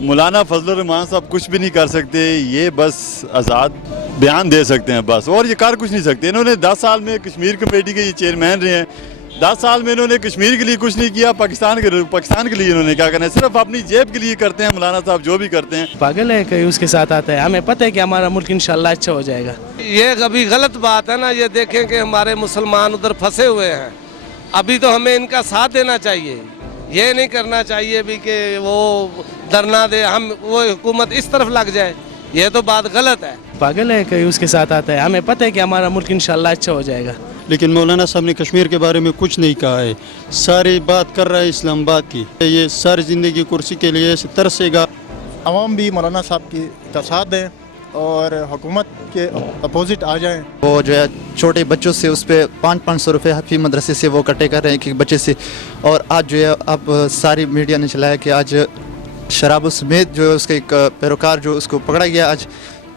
مولانا فضل الرحمان صاحب کچھ بھی نہیں کر سکتے, یہ بس آزاد بیان دے سکتے ہیں بس, اور یہ کر کچھ نہیں سکتے. انہوں نے 10 سال میں کشمیر کمیٹی کے یہ چیئرمین رہے ہیں, 10 سال میں انہوں نے کشمیر کے لیے کچھ نہیں کیا, پاکستان کے لیے انہوں نے کیا کرنا ہے, صرف اپنی جیب کے لیے کرتے ہیں مولانا صاحب جو بھی کرتے ہیں. پاگل ہے کہ اس کے ساتھ آتا ہے, ہمیں پتہ ہے کہ ہمارا ملک انشاءاللہ اچھا ہو جائے گا. یہ کبھی غلط بات ہے نا, یہ دیکھیں کہ ہمارے مسلمان ادھر پھنسے ہوئے ہیں, ابھی تو ہمیں ان کا ساتھ دینا چاہیے, یہ نہیں کرنا چاہیے بھی کہ وہ دھرنا دے, ہم وہ حکومت اس طرف لگ جائے, یہ تو بات غلط ہے. پاگل ہے کہ اس کے ساتھ آتا ہے, ہمیں پتہ ہے کہ ہمارا ملک انشاءاللہ اچھا ہو جائے گا. لیکن مولانا صاحب نے کشمیر کے بارے میں کچھ نہیں کہا ہے, ساری بات کر رہا ہے اسلام آباد کی. یہ ساری زندگی کرسی کے لیے ترسے گا. عوام بھی مولانا صاحب کی ساتھ دیں اور حکومت کے اپوزٹ آ جائیں. وہ جو ہے چھوٹے بچوں سے اس پہ 500 روپے فی مدرسے سے وہ کٹے کر رہے ہیں ایک بچے سے, اور آج جو ہے اب ساری میڈیا نے چلایا کہ آج شراب سمیت جو ہے اس کا ایک پیروکار جو اس کو پکڑا گیا آج.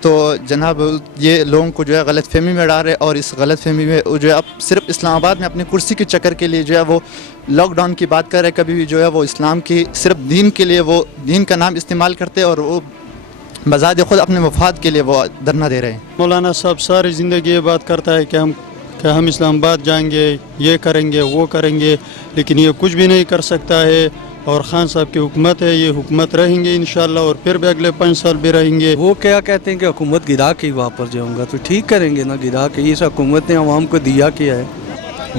تو جناب یہ لوگوں کو جو ہے غلط فہمی میں ڈال رہے, اور اس غلط فہمی میں جو ہے اب صرف اسلام آباد میں اپنی کرسی کے چکر کے لیے جو ہے وہ لاک ڈاؤن کی بات کر رہے, کبھی بھی جو ہے وہ اسلام کی صرف دین کے لیے وہ دین کا نام استعمال کرتے, اور وہ بذات خود اپنے مفاد کے لیے وہ دھرنا دے رہے ہیں. مولانا صاحب ساری زندگی یہ بات کرتا ہے کہ ہم اسلام آباد جائیں گے, یہ کریں گے, وہ کریں گے, لیکن یہ کچھ بھی نہیں کر سکتا ہے. اور خان صاحب کی حکومت ہے, یہ حکومت رہیں گے انشاءاللہ, اور پھر بھی اگلے 5 سال بھی رہیں گے. وہ کیا کہتے ہیں کہ حکومت گرا کے وہاں پر جاؤں گا, تو ٹھیک کریں گے نا, گرا کے اس حکومت نے عوام کو دیا کیا ہے.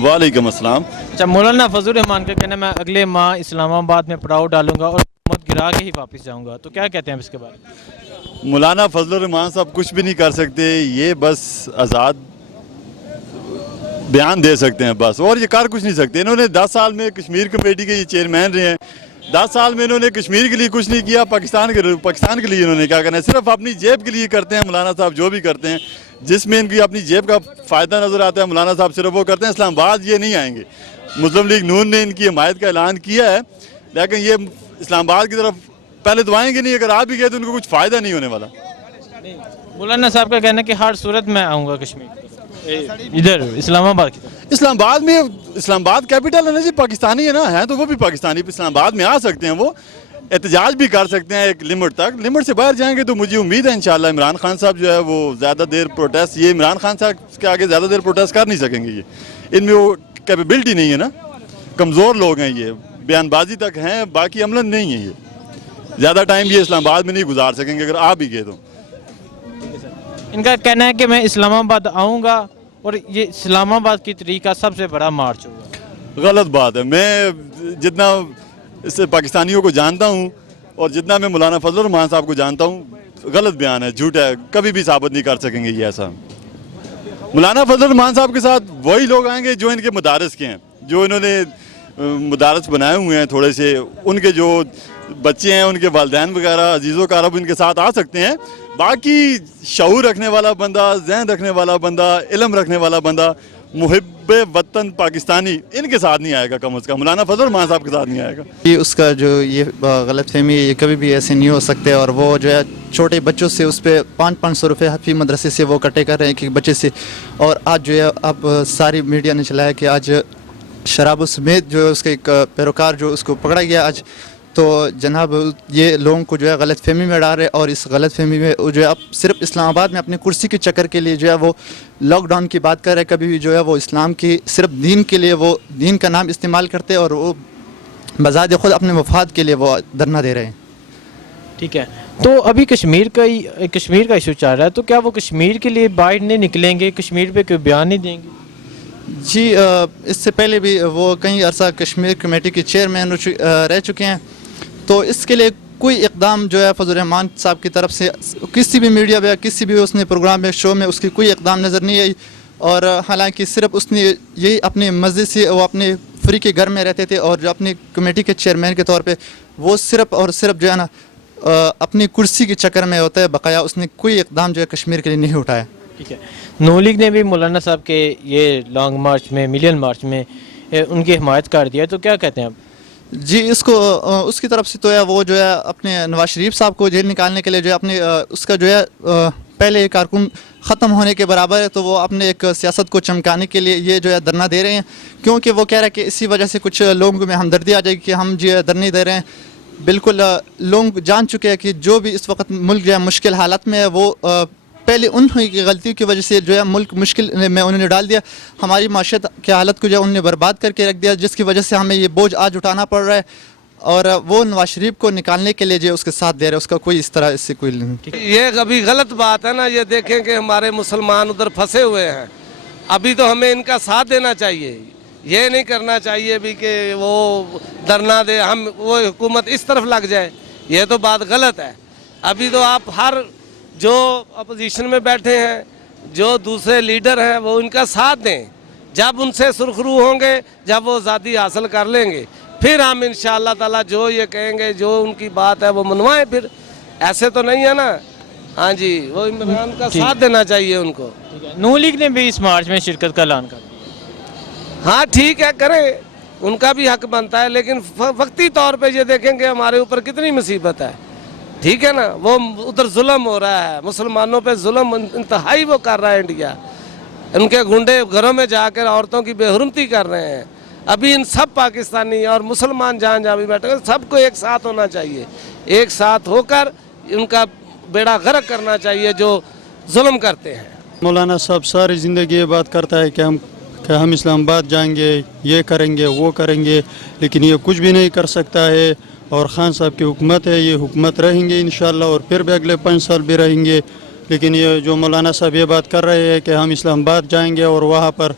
وعلیکم السلام. اچھا, مولانا فضل الرحمان کا کہنا ہے میں اگلے ماہ اسلام آباد میں پڑاؤ ڈالوں گا اور حکومت گرا کے ہی واپس جاؤں گا, تو کیا کہتے ہیں اس کے بارے میں؟ مولانا فضل الرحمان صاحب کچھ بھی نہیں کر سکتے, یہ بس آزاد بیان دے سکتے ہیں بس, اور یہ کر کچھ نہیں سکتے. انہوں نے 10 سال میں کشمیر کمیٹی کے یہ چیئرمین رہے ہیں, 10 سال میں انہوں نے کشمیر کے لیے کچھ نہیں کیا, پاکستان کے لیے انہوں نے کیا کرنا ہے, صرف اپنی جیب کے لیے کرتے ہیں مولانا صاحب جو بھی کرتے ہیں. جس میں ان کی اپنی جیب کا فائدہ نظر آتا ہے مولانا صاحب صرف وہ کرتے ہیں. اسلام آباد یہ نہیں آئیں گے. مسلم لیگ نون نے ان کی حمایت کا اعلان کیا ہے, لیکن یہ اسلام آباد کی طرف پہلے تو آئیں گے نہیں, اگر آپ بھی گئے تو ان کو کچھ فائدہ نہیں ہونے والا. مولانا صاحب کا کہنا ہے کہ ہر صورت میں آؤں گا کشمیر ادھر اسلام آباد کی طرف. اسلام آباد میں, اسلام آباد کیپٹل ہے نا جی, پاکستانی ہے نا, ہیں تو وہ بھی پاکستانی, اسلام آباد میں آ سکتے ہیں, وہ احتجاج بھی کر سکتے ہیں ایک لمٹ تک. لمٹ سے باہر جائیں گے تو مجھے امید ہے انشاءاللہ عمران خان صاحب جو ہے وہ زیادہ دیر پروٹیسٹ, یہ عمران خان صاحب کے آگے زیادہ دیر پروٹیسٹ کر نہیں سکیں گے, یہ ان میں وہ کیپیبلٹی نہیں ہے نا, کمزور لوگ ہیں یہ, بیان بازی تک ہیں, باقی عملاً نہیں ہے, یہ زیادہ ٹائم یہ اسلام آباد میں نہیں گزار سکیں گے اگر آپ بھی گئے تو. ان کا کہنا ہے کہ میں اسلام آباد آؤں گا اور یہ اسلام آباد کی طریقہ سب سے بڑا مارچ ہوگا. غلط بات ہے. میں جتنا اس سے پاکستانیوں کو جانتا ہوں اور جتنا میں مولانا فضل الرحمان صاحب کو جانتا ہوں, غلط بیان ہے, جھوٹ ہے, کبھی بھی ثابت نہیں کر سکیں گے یہ ایسا. مولانا فضل الرحمان صاحب کے ساتھ وہی لوگ آئیں گے جو ان کے مدارس کے ہیں, جو انہوں نے مدارس بنائے ہوئے ہیں تھوڑے سے, ان کے جو بچے ہیں, ان کے والدین وغیرہ, عزیز و اقارب ان کے ساتھ آ سکتے ہیں. باقی شعور رکھنے والا بندہ, ذہن رکھنے والا بندہ, علم رکھنے والا بندہ, محب وطن پاکستانی, ان کے ساتھ نہیں آئے گا کم از کم, مولانا فضل الرحمان صاحب کے ساتھ نہیں آئے گا. یہ اس کا جو یہ غلط فہمی یہ کبھی بھی ایسے نہیں ہو سکتے, اور وہ جو ہے چھوٹے بچوں سے اس پہ 500 روپے فی مدرسے سے وہ کٹے کر رہے ہیں ایک بچے سے, اور آج جو ہے اب ساری میڈیا نے چلایا کہ آج شراب سمیت جو ہے اس کا ایک پیروکار جو اس کو پکڑا گیا آج. تو جناب یہ لوگوں کو جو ہے غلط فہمی میں ڈال رہے, اور اس غلط فہمی میں جو ہے اب صرف اسلام آباد میں اپنی کرسی کے چکر کے لیے جو ہے وہ لاک ڈاؤن کی بات کر رہے, کبھی بھی جو ہے وہ اسلام کی صرف دین کے لیے وہ دین کا نام استعمال کرتے, اور وہ بذات خود اپنے مفاد کے لیے وہ دھرنا دے رہے ہیں. ٹھیک ہے, تو ابھی کشمیر کا ایشو چل رہا ہے, تو کیا وہ کشمیر کے لیے باہر نہیں نکلیں گے, کشمیر پہ کوئی بیان نہیں دیں گے؟ جی اس سے پہلے بھی وہ کئی عرصہ کشمیر کمیٹی کے چیئرمین رہ چکے ہیں, تو اس کے لیے کوئی اقدام جو ہے فضل الرحمان صاحب کی طرف سے کسی بھی میڈیا میں, کسی بھی اس نے پروگرام میں, شو میں اس کی کوئی اقدام نظر نہیں آئی. اور حالانکہ صرف اس نے یہی اپنے مزے سے وہ اپنے فری کے گھر میں رہتے تھے, اور جو اپنی کمیٹی کے چیئرمین کے طور پہ وہ صرف اور صرف جو ہے نا اپنی کرسی کے چکر میں ہوتا ہے, بقایا اس نے کوئی اقدام جو ہے کشمیر کے لیے نہیں اٹھایا. ٹھیک ہے, نون لیگ نے بھی مولانا صاحب کے یہ لانگ مارچ میں, ملین مارچ میں ان کی حمایت کر دیا, تو کیا کہتے ہیں آپ؟ جی اس کو اس کی طرف سے تو ہے وہ جو ہے اپنے نواز شریف صاحب کو جیل نکالنے کے لیے جو ہے اپنے اس کا جو ہے پہلے کارکن ختم ہونے کے برابر ہے, تو وہ اپنے ایک سیاست کو چمکانے کے لیے یہ جو ہے دھرنا دے رہے ہیں, کیونکہ وہ کہہ رہا ہے کہ اسی وجہ سے کچھ لوگوں میں ہمدردی آ جائے گی کہ ہم جو ہے دھرنے دے رہے ہیں بالکل لوگ جان چکے ہیں کہ جو بھی اس وقت ملک جو ہے مشکل حالت میں ہے وہ پہلے انہوں کی غلطیوں کی وجہ سے جو ہے ملک مشکل میں انہوں نے ڈال دیا. ہماری معاشرت کی حالت کو جو ہے انہوں نے برباد کر کے رکھ دیا, جس کی وجہ سے ہمیں یہ بوجھ آج اٹھانا پڑ رہا ہے. اور وہ نواز شریف کو نکالنے کے لیے جو اس کے ساتھ دے رہے ہیں, اس کا کوئی اس طرح اس سے کوئی یہ کبھی غلط بات ہے نا. یہ دیکھیں کہ ہمارے مسلمان ادھر پھنسے ہوئے ہیں, ابھی تو ہمیں ان کا ساتھ دینا چاہیے. یہ نہیں کرنا چاہیے بھی کہ وہ دھرنا دے, ہم وہ حکومت اس طرف لگ جائے. یہ تو بات غلط ہے. ابھی تو آپ ہر جو اپوزیشن میں بیٹھے ہیں, جو دوسرے لیڈر ہیں, وہ ان کا ساتھ دیں. جب ان سے سرخرو ہوں گے, جب وہ آزادی حاصل کر لیں گے, پھر ہم انشاءاللہ تعالیٰ جو یہ کہیں گے, جو ان کی بات ہے وہ منوائیں. پھر ایسے تو نہیں ہے نا. ہاں جی, وہ عمران کا ساتھ دینا چاہیے ان کو. نون لیگ نے بھی اس مارچ میں شرکت کا اعلان کر دیا. ہاں ٹھیک ہے, کریں, ان کا بھی حق بنتا ہے, لیکن وقتی طور پہ یہ دیکھیں کہ ہمارے اوپر کتنی مصیبت ہے. ٹھیک ہے نا, وہ ادھر ظلم ہو رہا ہے, مسلمانوں پہ ظلم انتہائی وہ کر رہا ہے انڈیا. ان کے گنڈے گھروں میں جا کر عورتوں کی بے حرمتی کر رہے ہیں. ابھی ان سب پاکستانی اور مسلمان جہاں جہاں بھی بیٹھے ہیں, سب کو ایک ساتھ ہونا چاہیے. ایک ساتھ ہو کر ان کا بیڑا غرق کرنا چاہیے جو ظلم کرتے ہیں. مولانا صاحب ساری زندگی یہ بات کرتا ہے کہ ہم اسلام آباد جائیں گے, یہ کریں گے, وہ کریں گے, لیکن یہ کچھ بھی نہیں کر سکتا ہے. اور خان صاحب کی حکومت ہے, یہ حکومت رہیں گے انشاءاللہ, اور پھر بھی اگلے 5 سال بھی رہیں گے. لیکن یہ جو مولانا صاحب یہ بات کر رہے ہیں کہ ہم اسلام آباد جائیں گے اور وہاں پر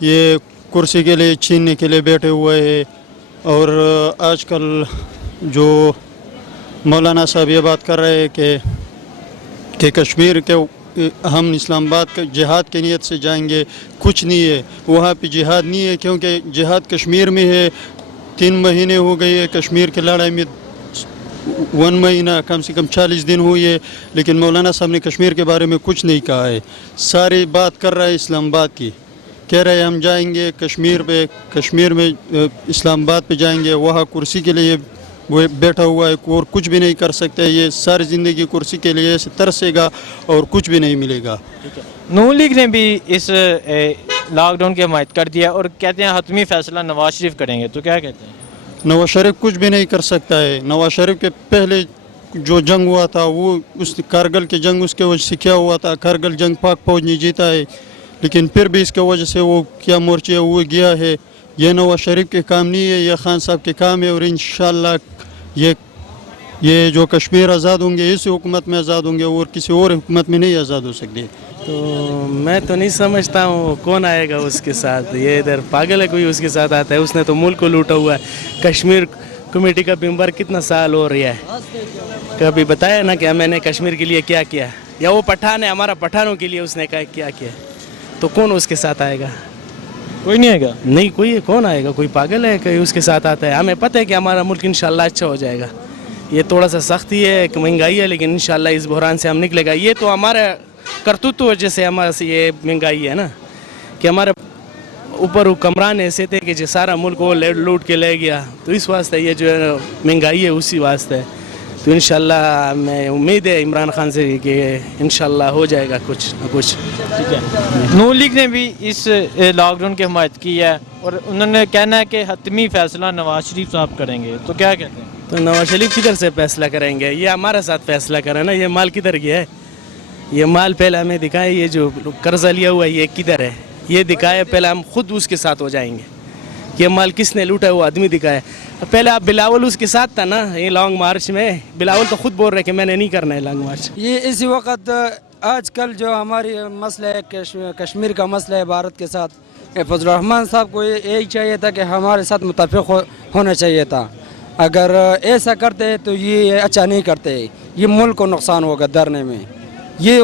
یہ کرسی کے لیے چھیننے کے لیے بیٹھے ہوئے ہیں. اور آج کل جو مولانا صاحب یہ بات کر رہے ہیں کہ کشمیر کے ہم اسلام آباد کے جہاد کی نیت سے جائیں گے, کچھ نہیں ہے وہاں پہ جہاد نہیں ہے, کیونکہ جہاد کشمیر میں ہے. 3 مہینے ہو گئے کشمیر کی لڑائی میں, 1 مہینہ کم سے کم 40 دن ہوئی ہے, لیکن مولانا صاحب نے کشمیر کے بارے میں کچھ نہیں کہا ہے. ساری بات کر رہا ہے اسلام آباد کی, کہہ رہے ہیں ہم جائیں گے کشمیر میں اسلام آباد پہ جائیں گے, وہاں کرسی کے لیے وہ بیٹھا ہوا ہے اور کچھ بھی نہیں کر سکتے. یہ ساری زندگی کرسی کے لیے ترسے گا اور کچھ بھی نہیں ملے گا. نون لیگ نے بھی اس لاک ڈاؤن کی حمایت کر دیا اور کہتے ہیں حتمی فیصلہ نواز شریف کریں گے, تو کیا کہتے ہیں؟ نواز شریف کچھ بھی نہیں کر سکتا ہے. نواز شریف کے پہلے جو جنگ ہوا تھا وہ اس کارگل کی جنگ اس کے وجہ سے کیا ہوا تھا, کارگل جنگ پاک فوج نے جیتا ہے, لیکن پھر بھی اس کی وجہ سے وہ کیا مورچے وہ گیا ہے. یہ نواز شریف کے کام نہیں ہے, یہ خان صاحب کے کام ہے. اور انشاءاللہ یہ جو کشمیر آزاد ہوں گے اسی حکومت میں آزاد ہوں گے, اور کسی اور حکومت میں نہیں آزاد ہو سکتے. تو میں تو نہیں سمجھتا ہوں کون آئے گا اس کے ساتھ. یہ ادھر پاگل ہے کوئی اس کے ساتھ آتا ہے. اس نے تو ملک کو لوٹا ہوا ہے. کشمیر کمیٹی کا ممبر کتنا سال ہو رہا ہے, کبھی بتایا نا کہ میں نے کشمیر کے لیے کیا کیا, یا وہ پٹھان ہے ہمارا پٹھانوں کے لیے اس نے کیا کیا. تو کون اس کے ساتھ آئے گا؟ کوئی نہیں آئے گا. نہیں کوئی کون آئے گا, کوئی پاگل ہے کہ اس کے ساتھ آتا ہے. ہمیں پتہ ہے کہ ہمارا ملک انشاءاللہ اچھا ہو جائے گا. یہ تھوڑا سا سختی ہے, مہنگائی ہے, لیکن انشاءاللہ اس بحران سے ہم نکلے گا. یہ تو ہمارا کرتوت وجہ سے ہمارے سے یہ مہنگائی ہے نا, کہ ہمارے اوپر حکمران ایسے تھے کہ جو سارا ملک وہ لوٹ کے لے گیا. تو اس واسطے یہ جو ہے مہنگائی ہے اسی واسطے. تو انشاءاللہ ہمیں امید ہے عمران خان سے کہ انشاءاللہ ہو جائے گا کچھ نہ کچھ. ٹھیک ہے. نون لیگ نے بھی اس لاک ڈاؤن کی حمایت کی ہے اور انہوں نے کہنا ہے کہ حتمی فیصلہ نواز شریف صاحب کریں گے, تو کیا کہتے ہیں؟ تو نواز شریف کدھر سے فیصلہ کریں گے؟ یہ ہمارے ساتھ فیصلہ کریں نا. یہ مال کدھر گیا ہے؟ یہ مال پہلے ہمیں دکھائے, یہ جو قرضہ لیا ہوا ہے یہ کدھر ہے یہ دکھائے. پہلے ہم خود اس کے ساتھ ہو جائیں گے. یہ مال کس نے لوٹا وہ آدمی دکھائے. پہلے آپ بلاول اس کے ساتھ تھا نا یہ لانگ مارچ میں. بلاول تو خود بول رہے کہ میں نے نہیں کرنا ہے لانگ مارچ. یہ اسی وقت آج کل جو ہماری مسئلہ ہے کشمیر کا مسئلہ ہے بھارت کے ساتھ, فضل الرحمان صاحب کو یہی چاہیے تھا کہ ہمارے ساتھ متفق ہونا چاہیے تھا. اگر ایسا کرتے تو یہ اچھا نہیں کرتے. یہ ملک کو نقصان ہوگا درنے میں. یہ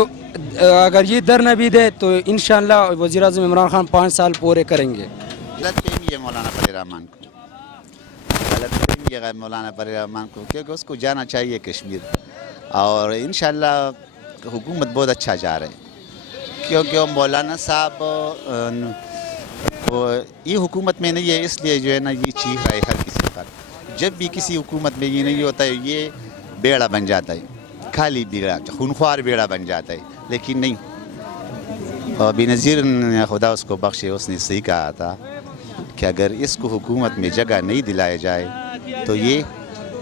اگر یہ در نہ بھی دے تو انشاءاللہ وزیر اعظم عمران خان 5 سال پورے کریں گے. غلط فہمی ہے مولانا فضل الرحمان کو, غلط فہمی ہے مولانا فضل الرحمان کو, کیونکہ اس کو جانا چاہیے کشمیر. اور انشاءاللہ حکومت بہت اچھا جا رہا ہے, کیونکہ وہ مولانا صاحب یہ حکومت میں نہیں ہے, اس لیے جو ہے نا یہ چیخ رہا ہے ہر کسی پر. جب بھی کسی حکومت میں یہ نہیں ہوتا ہے یہ بیڑا بن جاتا ہے, خالی بیڑا, خونخوار بیڑا بن جاتا ہے. لیکن نہیں, اور بینظیر خدا اس کو بخشے, اس نے صحیح کہا تھا کہ اگر اس کو حکومت میں جگہ نہیں دلایا جائے تو یہ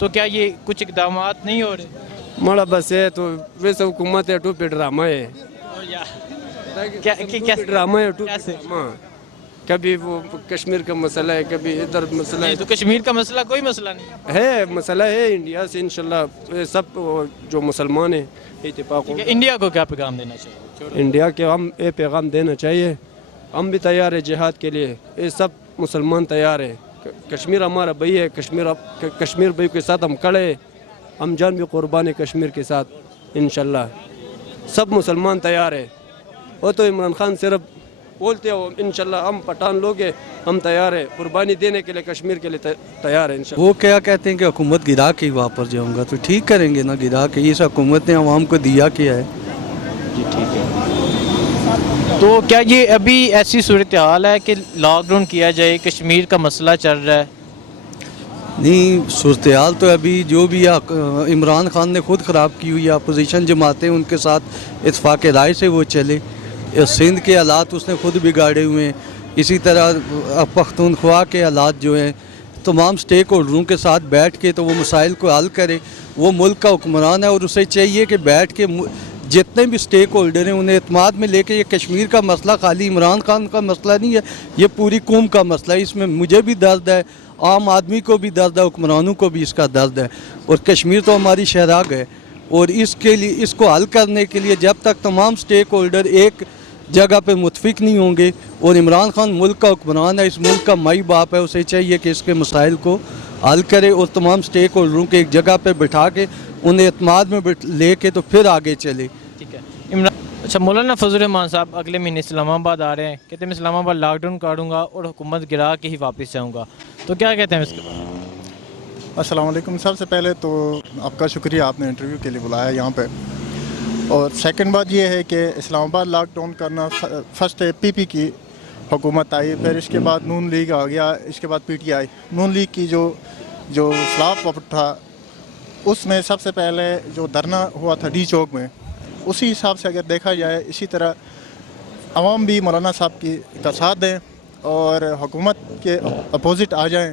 تو کیا یہ کچھ اقدامات نہیں ہو رہے؟ مڑا بس ہے تو ویسے حکومت ہے ٹوپی ڈرامہ ہے، کیسے ڈرامہ ہے کیسے؟ ڈرامہ. کبھی وہ کشمیر کا مسئلہ ہے، کبھی ادھر مسئلہ نہیں ہے. تو کشمیر کا مسئلہ کوئی مسئلہ نہیں ہے مسئلہ ہے انڈیا سے انشاءاللہ سب جو مسلمان ہیں اتفاق ہو. انڈیا کو کیا پیغام دینا چاہیے؟ انڈیا کے ہم یہ پیغام دینا چاہیے، ہم بھی تیار ہیں جہاد کے لیے، یہ سب مسلمان تیار ہیں. کشمیر ہمارا بھائی ہے، کشمیر بھائی کے ساتھ ہم کھڑے ہیں، ہم جان بھی قربان ہے کشمیر کے ساتھ انشاءاللہ. سب مسلمان تیار ہیں. وہ تو عمران خان صرف بولتے ہو انشاءاللہ ہم پٹھان لوگ ہیں، ہم تیار ہیں قربانی دینے کے لیے، کشمیر کے لیے تیار ہیں انشاءاللہ. وہ کیا کہتے ہیں کہ حکومت گرا کے ہی واپس جاؤں گا، تو ٹھیک کریں گے نا، گرا کے اس حکومت نے عوام کو دیا کیا ہے. جی ٹھیک ہے. تو کیا یہ ابھی ایسی صورتحال ہے کہ لاک ڈاؤن کیا جائے، کشمیر کا مسئلہ چل رہا ہے؟ نہیں، صورتحال تو ابھی جو بھی عمران خان نے خود خراب کی ہوئی ہے، اپوزیشن جماعتیں ان کے ساتھ اتفاق رائے سے وہ چلے. سندھ کے حالات اس نے خود بگاڑے ہوئے ہیں، اسی طرح پختونخوا کے حالات جو ہیں، تمام سٹیک ہولڈروں کے ساتھ بیٹھ کے تو وہ مسائل کو حل کرے. وہ ملک کا حکمران ہے اور اسے چاہیے کہ بیٹھ کے جتنے بھی سٹیک ہولڈر ہیں انہیں اعتماد میں لے کے، یہ کشمیر کا مسئلہ خالی عمران خان کا مسئلہ نہیں ہے، یہ پوری قوم کا مسئلہ ہے. اس میں مجھے بھی درد ہے، عام آدمی کو بھی درد ہے، حکمرانوں کو بھی اس کا درد ہے. اور کشمیر تو ہماری شہراگ ہے، اور اس کے لیے اس کو حل کرنے کے لیے جب تک تمام سٹیک ہولڈر ایک جگہ پہ متفق نہیں ہوں گے، اور عمران خان ملک کا حکمران ہے، اس ملک کا مائی باپ ہے، اسے چاہیے کہ اس کے مسائل کو حل کرے اور تمام سٹیک ہولڈروں کے ایک جگہ پہ بٹھا کے انہیں اعتماد میں لے کے تو پھر آگے چلے. ٹھیک ہے. اچھا، مولانا فضل الرحمان صاحب اگلے مہینے اسلام آباد آ رہے ہیں، کہتے ہیں میں اسلام آباد لاک ڈاؤن کاٹوں گا اور حکومت گرا کے ہی واپس جاؤں گا، تو کیا کہتے ہیں اس کے بارے؟ السلام علیکم. سب سے پہلے تو آپ کا شکریہ، آپ نے انٹرویو کے لیے بلایا یہاں پہ. اور سیکنڈ بات یہ ہے کہ اسلام آباد لاک ڈاؤن کرنا، فرسٹ پی پی کی حکومت آئی، پھر اس کے بعد نون لیگ آ گیا، اس کے بعد P T I. Known league کی جو خلاف وفد تھا، اس میں سب سے پہلے جو دھرنا ہوا تھا ڈی چوک میں، اسی حساب سے اگر دیکھا جائے، اسی طرح عوام بھی مولانا صاحب کا ساتھ دیں اور حکومت کے اپوزٹ آ جائیں،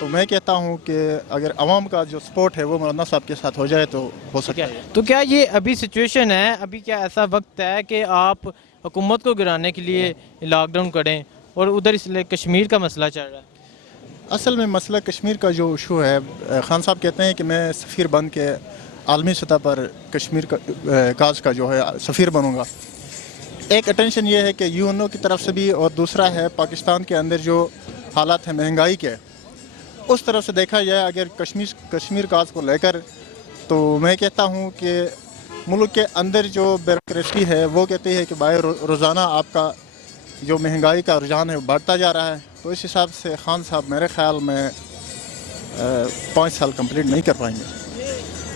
تو میں کہتا ہوں کہ اگر عوام کا جو سپورٹ ہے وہ مولانا صاحب کے ساتھ ہو جائے تو ہو سکتا ہے. تو کیا یہ ابھی سچویشن ہے، ابھی کیا ایسا وقت ہے کہ آپ حکومت کو گرانے کے لیے لاک ڈاؤن کریں اور ادھر اس لیے کشمیر کا مسئلہ چل رہا ہے؟ اصل میں مسئلہ کشمیر کا جو ایشو ہے، خان صاحب کہتے ہیں کہ میں سفیر بن کے عالمی سطح پر کشمیر کاز کا جو ہے سفیر بنوں گا. ایک اٹینشن یہ ہے کہ یو این او کی طرف سے بھی، اور دوسرا ہے پاکستان کے اندر جو حالات ہیں مہنگائی کے، اس طرف سے دیکھا جائے اگر کشمیر کاز کو لے کر، تو میں کہتا ہوں کہ ملک کے اندر جو بیوروکریسی ہے وہ کہتی ہے کہ بھائی روزانہ آپ کا جو مہنگائی کا رجحان ہے وہ بڑھتا جا رہا ہے. تو اس حساب سے خان صاحب میرے خیال میں 5 سال کمپلیٹ نہیں کر پائیں گے.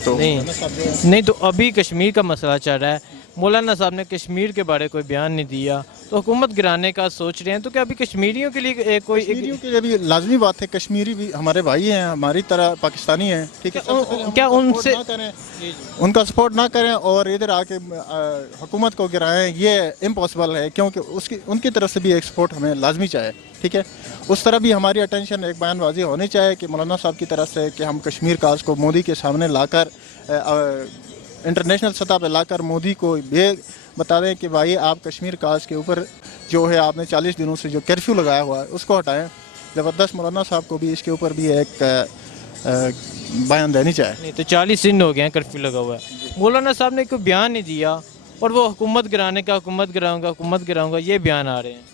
تو نہیں تو ابھی کشمیر کا مسئلہ چل رہا ہے، مولانا صاحب نے کشمیر کے بارے کوئی بیان نہیں دیا، تو حکومت گرانے کا سوچ رہے ہیں، تو کیا ابھی کشمیریوں کے لیے کوئی کشمیریوں کے لیے بھی لازمی بات ہے، کشمیری بھی ہمارے بھائی ہیں، ہماری طرح پاکستانی ہیں، ٹھیک ہے. کیا ان سے ان کا سپورٹ نہ کریں اور ادھر آ کے حکومت کو گرائیں، یہ امپاسبل ہے، کیونکہ ان کی طرف سے بھی ایک سپورٹ ہمیں لازمی چاہیے. ٹھیک ہے، اس طرح بھی ہماری اٹینشن ایک بیان بازی ہونی چاہیے کہ مولانا صاحب کی طرف سے کہ ہم کشمیر کاز کو مودی کے سامنے لا کر، انٹرنیشنل سطح پہ لا کر مودی کو یہ بتا دیں کہ بھائی آپ کشمیر کاز کے اوپر جو ہے آپ نے 40 دنوں سے جو کرفیو لگایا ہوا ہے اس کو ہٹائیں. زبردست مولانا صاحب کو بھی اس کے اوپر بھی ایک بیان دینی چاہیے. نہیں تو 40 دن ہو گئے ہیں کرفیو لگا ہوا ہے، مولانا صاحب نے کوئی بیان نہیں دیا، اور وہ حکومت گرانے کا، حکومت گراؤں گا یہ بیان آ رہے ہیں.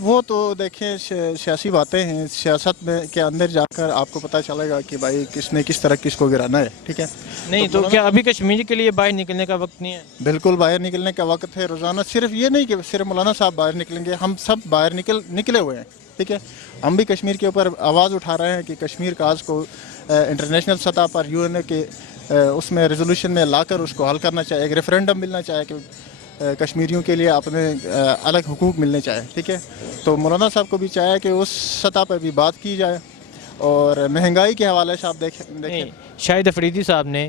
وہ تو دیکھیں سیاسی باتیں ہیں، سیاست میں کے اندر جا کر آپ کو پتہ چلے گا کہ بھائی کس نے کس طرح کس کو گرانا ہے. ٹھیک ہے، نہیں تو کیا ابھی کشمیر کے لیے باہر نکلنے کا وقت نہیں ہے؟ بالکل باہر نکلنے کا وقت ہے. روزانہ صرف یہ نہیں کہ صرف مولانا صاحب باہر نکلیں گے، ہم سب باہر نکلے ہوئے ہیں. ٹھیک ہے، ہم بھی کشمیر کے اوپر آواز اٹھا رہے ہیں کہ کشمیر کاز کو انٹرنیشنل سطح پر یو این اے کے اس میں ریزولوشن میں لا کر اس کو حل کرنا چاہیے. ایک ریفرینڈم ملنا چاہیے کہ کشمیریوں کے لیے اپنے الگ حقوق ملنے چاہیے. ٹھیک ہے، تو مولانا صاحب کو بھی چاہیے کہ اس سطح پہ بھی بات کی جائے. اور مہنگائی کے حوالے سے آپ دیکھیں شاہد افریدی صاحب نے